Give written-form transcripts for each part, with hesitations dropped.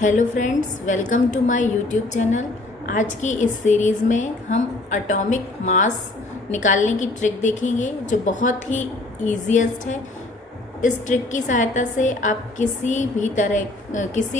Hello friends, welcome to my YouTube channel. आज की इस सीरीज़ में हम एटॉमिक मास निकालने की ट्रिक देखेंगे जो बहुत ही ईजीएस्ट है। इस ट्रिक की सहायता से आप किसी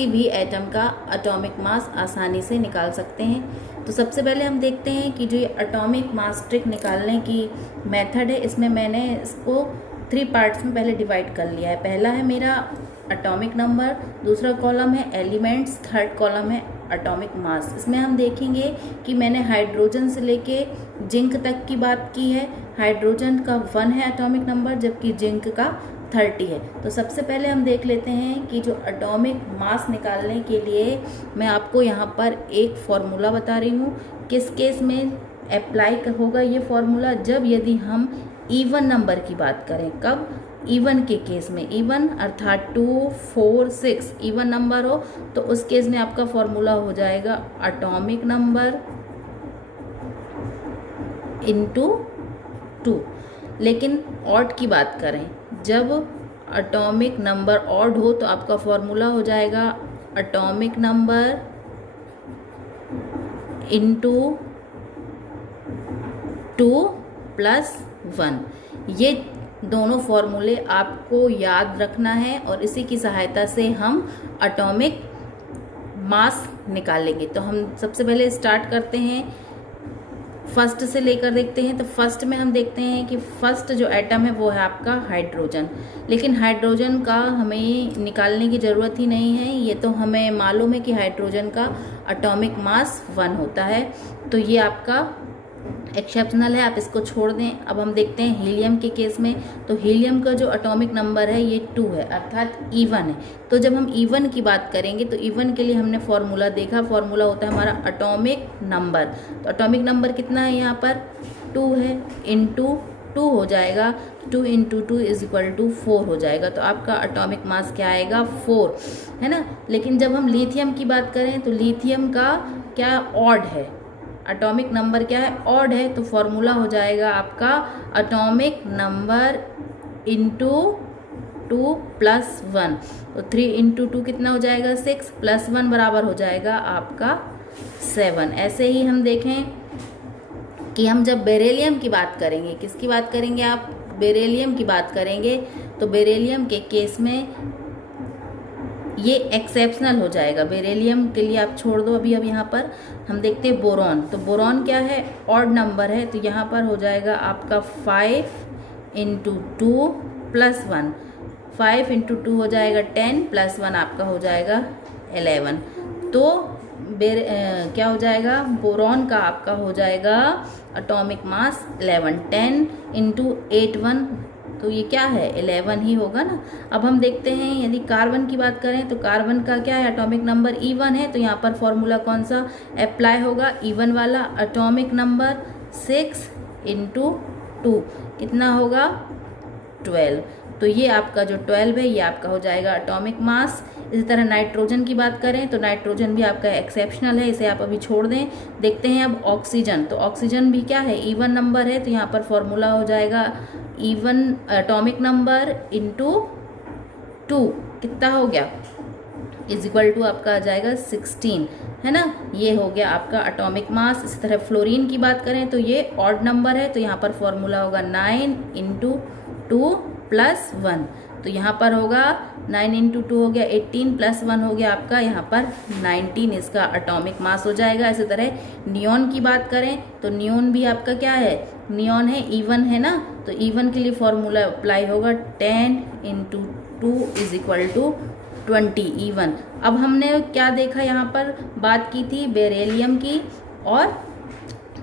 भी एटम का एटॉमिक मास आसानी से निकाल सकते हैं। तो सबसे पहले हम देखते हैं कि जो ये एटॉमिक मास ट्रिक निकालने की मेथड है, इसमें मैंने इसको 3 पार्ट्स में पहले डिवाइड कर लिया है। पहला है मेरा एटॉमिक नंबर, दूसरा कॉलम है एलिमेंट्स, थर्ड कॉलम है एटॉमिक मास। इसमें हम देखेंगे कि मैंने हाइड्रोजन से लेके जिंक तक की बात की है। हाइड्रोजन का 1 है एटॉमिक नंबर, जबकि जिंक का 30 है। तो सबसे पहले हम देख लेते हैं कि जो एटॉमिक मास निकालने के लिए मैं आपको यहाँ पर एक फॉर्मूला बता रही हूँ। किस केस में अप्लाई होगा ये फॉर्मूला? जब यदि हम इवन नंबर की बात करें। कब? इवन के केस में। इवन अर्थात 2, 4, 6 इवन नंबर हो तो उस केस में आपका फॉर्मूला हो जाएगा एटॉमिक नंबर इंटू 2। लेकिन ऑड की बात करें, जब एटॉमिक नंबर ऑड हो तो आपका फॉर्मूला हो जाएगा एटॉमिक नंबर इंटू 2 प्लस 1। ये दोनों फॉर्मूले आपको याद रखना है और इसी की सहायता से हम एटॉमिक मास निकालेंगे। तो हम सबसे पहले स्टार्ट करते हैं, फर्स्ट से लेकर देखते हैं। तो फर्स्ट में हम देखते हैं कि फर्स्ट जो एटम है वो है आपका हाइड्रोजन। लेकिन हाइड्रोजन का हमें निकालने की ज़रूरत ही नहीं है, ये तो हमें मालूम है कि हाइड्रोजन का एटॉमिक मास 1 होता है। तो ये आपका एक्सेप्शनल है, आप इसको छोड़ दें। अब हम देखते हैं हीलियम के केस में। तो हीलियम का जो एटॉमिक नंबर है ये 2 है, अर्थात इवन है। तो जब हम इवन की बात करेंगे तो इवन के लिए हमने फॉर्मूला देखा, फॉर्मूला होता है हमारा एटॉमिक नंबर। तो एटॉमिक नंबर कितना है यहाँ पर? 2 है, इंटू 2 हो जाएगा। 2 इंटू 2 इज इक्वल टू 4 हो जाएगा। तो आपका एटॉमिक मास क्या आएगा? 4, है ना। लेकिन जब हम लिथियम की बात करें तो लिथियम का क्या? ऑड है। एटॉमिक नंबर क्या है? ऑड है। तो फॉर्मूला हो जाएगा आपका एटॉमिक नंबर इंटू 2 प्लस 1। तो 3 इंटू 2 कितना हो जाएगा? 6 प्लस 1 बराबर हो जाएगा आपका 7। ऐसे ही हम देखें कि हम जब बेरिलियम की बात करेंगे, किसकी बात करेंगे आप? बेरिलियम की बात करेंगे। तो बेरिलियम के केस में ये एक्सेप्शनल हो जाएगा। बेरिलियम के लिए आप छोड़ दो अभी। अब यहाँ पर हम देखते हैं बोरॉन। तो बोरॉन क्या है? ऑड नंबर है। तो यहाँ पर हो जाएगा आपका 5 इंटू 2 प्लस 1। 5 इंटू 2 हो जाएगा 10 प्लस 1 आपका हो जाएगा 11। तो क्या हो जाएगा? बोरॉन का आपका हो जाएगा एटॉमिक मास 11। 10 इंटू 8 1, तो ये क्या है? 11 ही होगा ना। अब हम देखते हैं यदि कार्बन की बात करें तो कार्बन का क्या है? एटॉमिक नंबर इवन है। तो यहाँ पर फॉर्मूला कौन सा अप्लाई होगा? इवन वाला। एटॉमिक नंबर 6 इंटू 2 कितना होगा? 12। तो ये आपका जो 12 है ये आपका हो जाएगा एटॉमिक मास। इसी तरह नाइट्रोजन की बात करें तो नाइट्रोजन भी आपका एक्सेप्शनल है, इसे आप अभी छोड़ दें। देखते हैं अब ऑक्सीजन। तो ऑक्सीजन भी क्या है? इवन नंबर है। तो यहाँ पर फॉर्मूला हो जाएगा इवन एटॉमिक नंबर इंटू 2 कितना हो गया? इज इक्वल टू आपका आ जाएगा 16, है ना। ये हो गया आपका एटॉमिक मास। इसी तरह फ्लोरीन की बात करें तो ये ऑड नंबर है। तो यहाँ पर फॉर्मूला होगा 9 इंटू 2 प्लस 1। तो यहाँ पर होगा 9 इंटू 2 हो गया 18 प्लस 1 हो गया आपका यहाँ पर 19, इसका एटॉमिक मास हो जाएगा। इसी तरह नियॉन की बात करें तो नियॉन भी आपका क्या है? नियॉन है, इवन है ना। तो इवन के लिए फॉर्मूला अप्लाई होगा 10 into 2 is equal to 20 even. अब हमने क्या देखा? यहाँ पर बात की थी बेरिलियम की और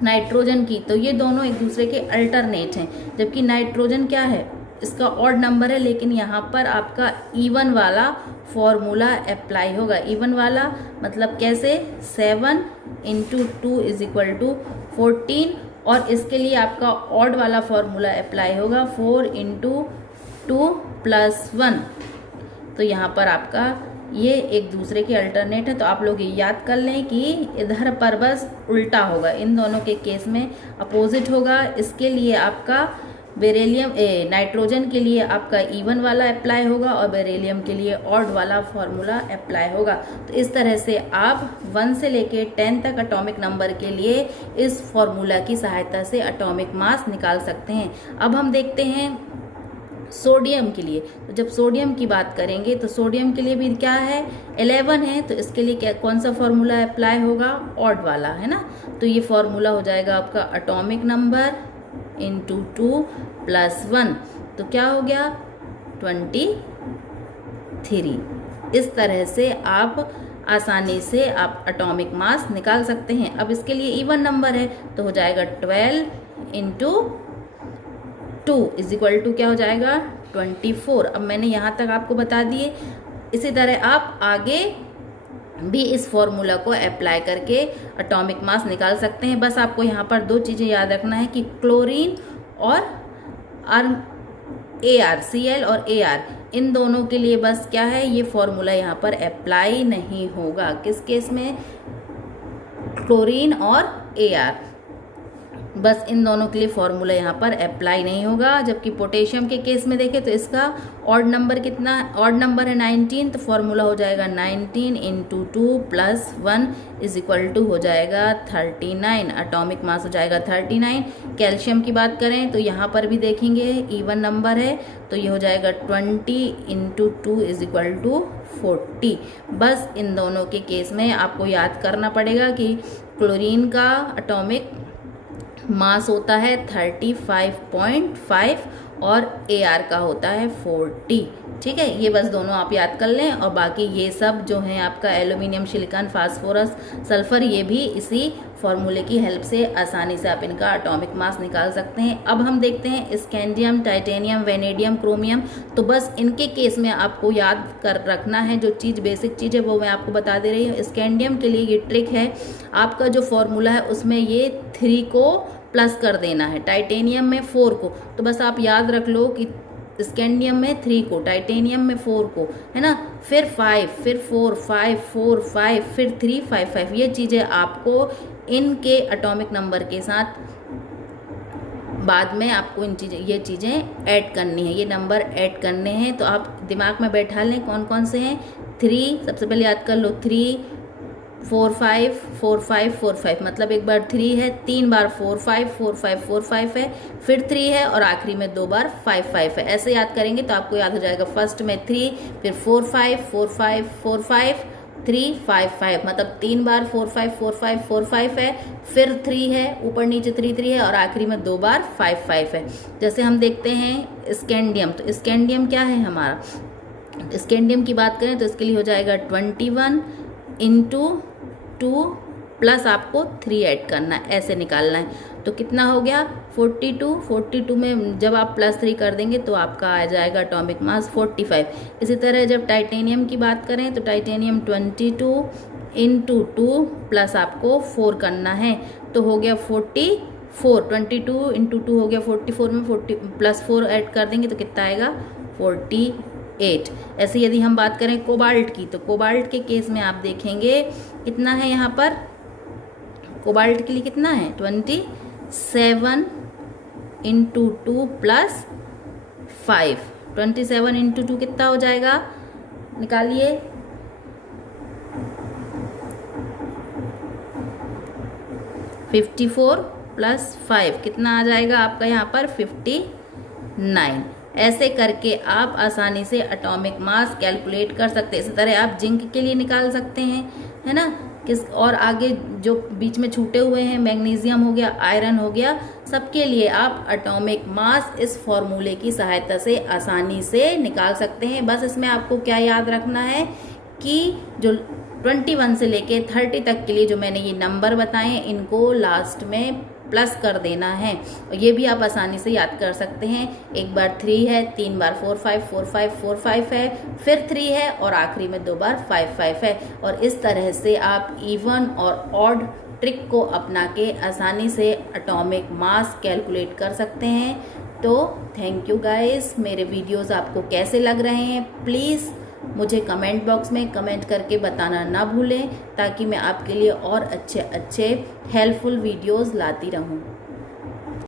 नाइट्रोजन की। तो ये दोनों एक दूसरे के अल्टरनेट हैं, जबकि नाइट्रोजन क्या है? इसका ऑड नंबर है। लेकिन यहाँ पर आपका इवन वाला फॉर्मूला अप्लाई होगा। इवन वाला मतलब कैसे? 7 इंटू 2 इज इक्वल टू 14। और इसके लिए आपका ऑड वाला फॉर्मूला अप्लाई होगा 4 इंटू 2 प्लस 1। तो यहाँ पर आपका ये एक दूसरे के अल्टरनेट है। तो आप लोग ये याद कर लें कि इधर पर बस उल्टा होगा, इन दोनों के केस में अपोजिट होगा। इसके लिए आपका बेरिलियम नाइट्रोजन के लिए आपका इवन वाला अप्लाई होगा और बेरिलियम के लिए ऑड वाला फॉर्मूला अप्लाई होगा। तो इस तरह से आप 1 से लेके 10 तक एटॉमिक नंबर के लिए इस फॉर्मूला की सहायता से एटॉमिक मास निकाल सकते हैं। अब हम देखते हैं सोडियम के लिए। तो जब सोडियम की बात करेंगे तो सोडियम के लिए भी क्या है, 11 है, तो इसके लिए क्या कौन सा फॉर्मूला अप्लाई होगा, ऑड वाला, है ना। तो ये फॉर्मूला हो जाएगा आपका एटॉमिक नंबर इंटू 2 प्लस 1, तो क्या हो गया 23। इस तरह से आप आसानी से आप एटॉमिक मास निकाल सकते हैं। अब इसके लिए इवन नंबर है तो हो जाएगा 12 इंटू 2 इज इक्वल टू क्या हो जाएगा 24। अब मैंने यहाँ तक आपको बता दिए। इसी तरह आप आगे भी इस फॉर्मूला को अप्लाई करके एटॉमिक मास निकाल सकते हैं। बस आपको यहाँ पर 2 चीज़ें याद रखना है कि क्लोरीन और Cl और Ar, इन दोनों के लिए बस क्या है, ये फॉर्मूला यहाँ पर अप्लाई नहीं होगा। किस केस में, क्लोरीन और Ar, बस इन दोनों के लिए फॉर्मूला यहाँ पर अप्लाई नहीं होगा। जबकि पोटेशियम के केस में देखें तो इसका ऑड नंबर कितना, ऑड नंबर है 19, तो फॉर्मूला हो जाएगा 19 into 2 plus 1 is equal to हो जाएगा 39, एटॉमिक मास हो जाएगा 39। कैल्शियम की बात करें तो यहाँ पर भी देखेंगे इवन नंबर है तो ये हो जाएगा 20 इंटू 2 इज इक्वल टू 40। बस इन दोनों के केस में आपको याद करना पड़ेगा कि क्लोरीन का एटॉमिक मास होता है 35.5 और Ar का होता है 40। ठीक है, ये बस दोनों आप याद कर लें। और बाकी ये सब जो है आपका एल्यूमिनियम, सिलिकॉन, फास्फोरस, सल्फर, ये भी इसी फॉर्मूले की हेल्प से आसानी से आप इनका एटॉमिक मास निकाल सकते हैं। अब हम देखते हैं स्कैंडियम, टाइटेनियम, वेनेडियम, क्रोमियम। तो बस इनके केस में आपको याद कर रखना है, जो चीज़ बेसिक चीज़ है वो मैं आपको बता दे रही हूँ। स्कैंडियम के लिए ये ट्रिक है, आपका जो फॉर्मूला है उसमें ये 3 को प्लस कर देना है, टाइटेनियम में 4 को। तो बस आप याद रख लो कि स्कैंडियम में 3 को, टाइटेनियम में 4 को, है ना, फिर 5, फिर 4, 5, 4, 5, फिर 3, 5, 5। ये चीज़ें आपको इनके एटॉमिक नंबर के साथ बाद में आपको ये चीज़ें ऐड करनी है, ये नंबर ऐड करने हैं। तो आप दिमाग में बैठा लें कौन कौन से हैं। 3 सबसे पहले याद कर लो, 3, 4, 5, 4, 5, 4, 5, मतलब एक बार 3 है, 3 बार 4, 5, 4, 5, 4, 5 है, फिर 3 है और आखिरी में 2 बार 5, 5 है। ऐसे याद करेंगे तो आपको याद हो जाएगा। फर्स्ट में 3, फिर 4, 5, 4, 5, 4, 5, 3, 5, 5, मतलब 3 बार 4, 5, 4, 5, 4, 5 है, फिर 3 है, ऊपर नीचे 3, 3 है और आखिरी में 2 बार 5, 5 है। जैसे हम देखते हैं स्कैंडियम, तो स्कैंडियम क्या है हमारा, स्कैंडियम की बात करें तो इसके लिए हो जाएगा 21 इंटू 2 प्लस आपको 3 ऐड करना है, ऐसे निकालना है। तो कितना हो गया 42, 42 में जब आप प्लस 3 कर देंगे तो आपका आ जाएगा एटॉमिक मास 45। इसी तरह जब टाइटेनियम की बात करें तो टाइटेनियम 22 इंटू 2 प्लस आपको 4 करना है, तो हो गया 44। 22 इंटू 2 हो गया 44 में 40 प्लस 4 ऐड कर देंगे तो कितना आएगा 48। ऐसे यदि हम बात करें कोबाल्ट की, तो कोबाल्ट के केस में आप देखेंगे कितना है यहाँ पर, कोबाल्ट के लिए कितना है 27 इंटू 2 प्लस 5। 27 इंटू 2 कितना हो जाएगा, निकालिए, 54 प्लस 5 कितना आ जाएगा आपका यहाँ पर 59। ऐसे करके आप आसानी से एटॉमिक मास कैलकुलेट कर सकते हैं। इसी तरह आप जिंक के लिए निकाल सकते हैं, है ना, और आगे जो बीच में छूटे हुए हैं, मैग्नीशियम हो गया, आयरन हो गया, सबके लिए आप एटॉमिक मास इस फॉर्मूले की सहायता से आसानी से निकाल सकते हैं। बस इसमें आपको क्या याद रखना है कि जो 21 से लेके 30 तक के लिए जो मैंने ये नंबर बताए इनको लास्ट में प्लस कर देना है। और ये भी आप आसानी से याद कर सकते हैं। एक बार 3 है, 3 बार 4, 5, 4, 5, 4, 5 है, फिर 3 है और आखिरी में 2 बार 5, 5 है। और इस तरह से आप इवन और ऑड ट्रिक को अपना के आसानी से एटॉमिक मास कैलकुलेट कर सकते हैं। तो थैंक यू गाइस। मेरे वीडियोस आपको कैसे लग रहे हैं प्लीज़ मुझे कमेंट बॉक्स में कमेंट करके बताना ना भूलें, ताकि मैं आपके लिए और अच्छे हेल्पफुल वीडियोस लाती रहूं।